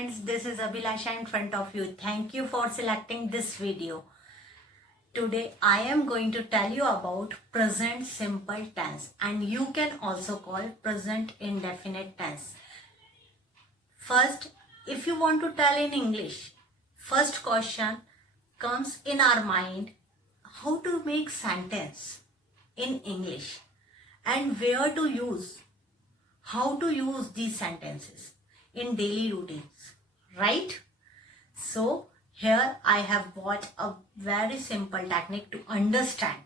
friends, this is Abhilasha in front of you. Thank you for selecting this video. Today I am going to tell you about present simple tense, and you can also call present indefinite tense. First, if you want to tell in English, first question comes in our mind, how to make sentence in English and where to use, how to use these sentences in daily routines, right? So here I have brought a very simple technique to understand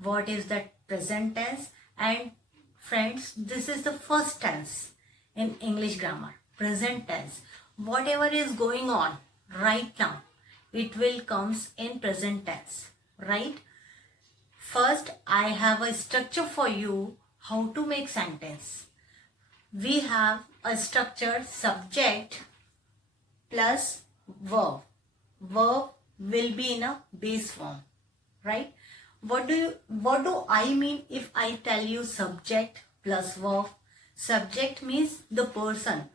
what is the present tense. And friends, this is the first tense in English grammar, present tense. Whatever is going on right now, it will comes in present tense, right? First, I have a structure for you how to make sentence. We have a structure subject plus verb. Verb will be in a base form, right? What do I mean if I tell you subject plus verb? Subject means the person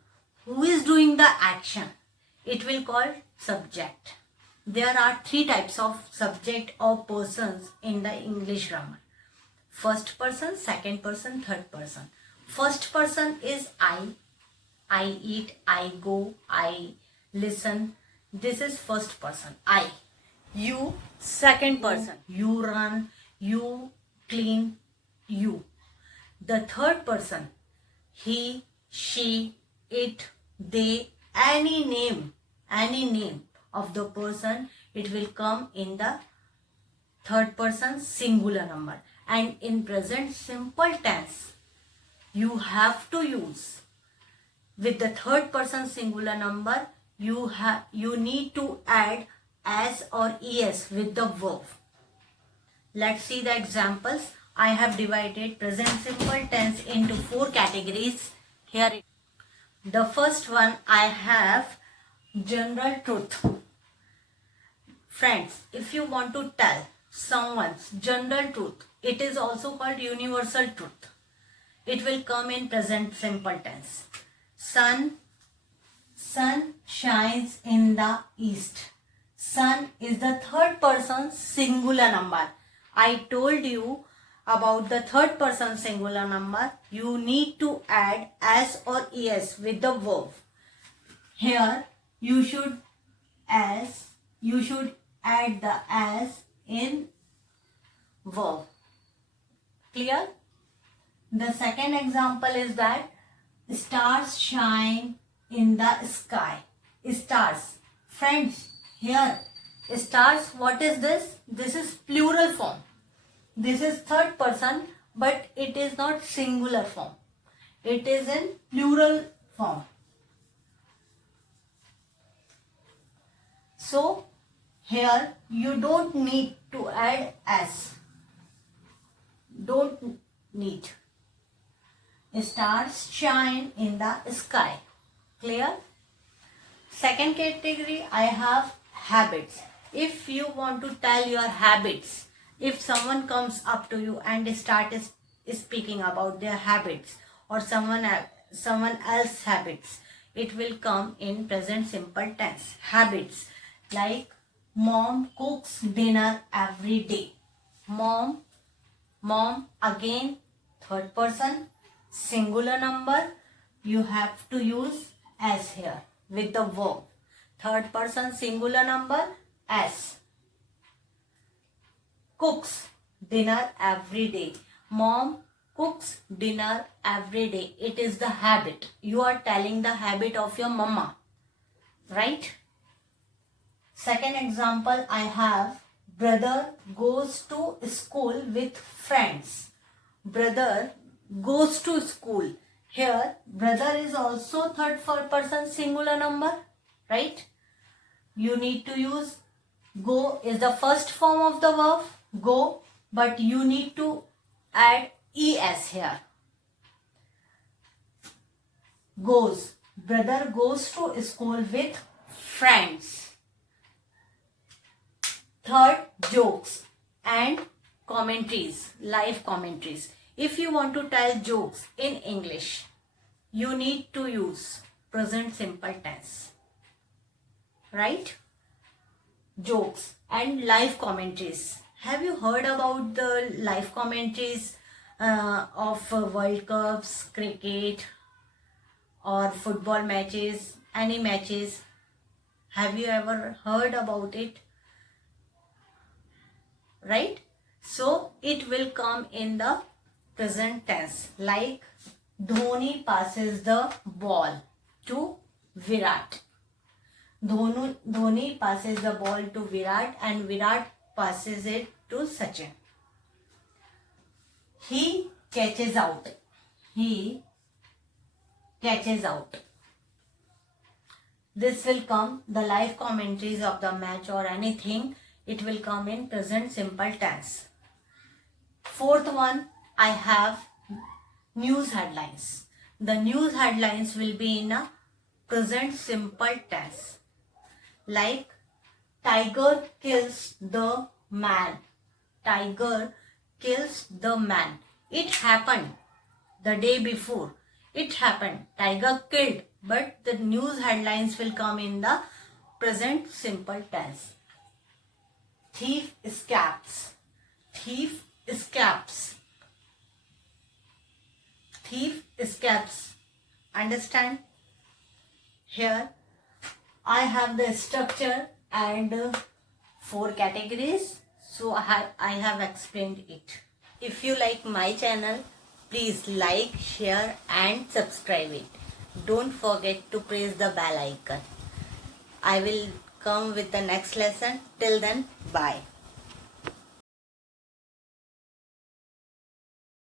who is doing the action. It will call subject. There are three types of subject or persons in the English grammar. First person, second person, third person. First person is I eat, I go, I listen. This is first person, I. You, second person, you run, you clean, you. The third person, he, she, it, they, any name of the person, it will come in the third person singular number. And in present simple tense, you have to use with the third person singular number, you need to add as or es with the verb. Let's see the examples. I have divided present simple tense into 4 categories. Here, the first one I have general truth. Friends, if you want to tell someone's general truth, it is also called universal truth. It will come in present simple tense. Sun shines in the east. Sun is the third person singular number. I told you about the third person singular number. You need to add as or es with the verb. Here you should add the as in verb. Clear? The second example is that stars shine in the sky. Stars. Friends, here, stars, what is this? This is plural form. This is third person, but it is not singular form. It is in plural form. So, here you don't need to add as. Don't need. Stars shine in the sky. Clear? Second category, I have habits. If you want to tell your habits, if someone comes up to you and starts speaking about their habits or someone else's habits, it will come in present simple tense. Habits like mom cooks dinner every day. Mom again third person singular number, you have to use as here with the verb. Third person singular number, as. Cooks dinner every day. Mom cooks dinner every day. It is the habit. You are telling the habit of your mama, right? Second example I have, brother goes to school with friends. Brother goes to school. Here, brother is also third person singular number, right? You need to use go is the first form of the verb, go, but you need to add es here. Goes. Brother goes to school with friends. Third, jokes and commentaries, live commentaries. If you want to tell jokes in English, you need to use present simple tense. right? Jokes and live commentaries. Have you heard about the live commentaries of World Cups, cricket, or football matches, any matches? Have you ever heard about it? Right? So it will come in the present tense, like Dhoni passes the ball to Virat. Dhoni passes the ball to Virat and Virat passes it to Sachin. He catches out. He catches out. This will come, the live commentaries of the match or anything, it will come in present simple tense. Fourth one, I have news headlines. The news headlines will be in a present simple tense. Like, tiger kills the man. Tiger kills the man. It happened the day before. It happened. Tiger killed. But the news headlines will come in the present simple tense. Thief escapes. Thief escapes. Thief escapes. Understand? Here I have the structure and 4 categories. So I have explained it. If you like my channel, please like, share and subscribe it. Don't forget to press the bell icon. I will come with the next lesson. Till then, bye.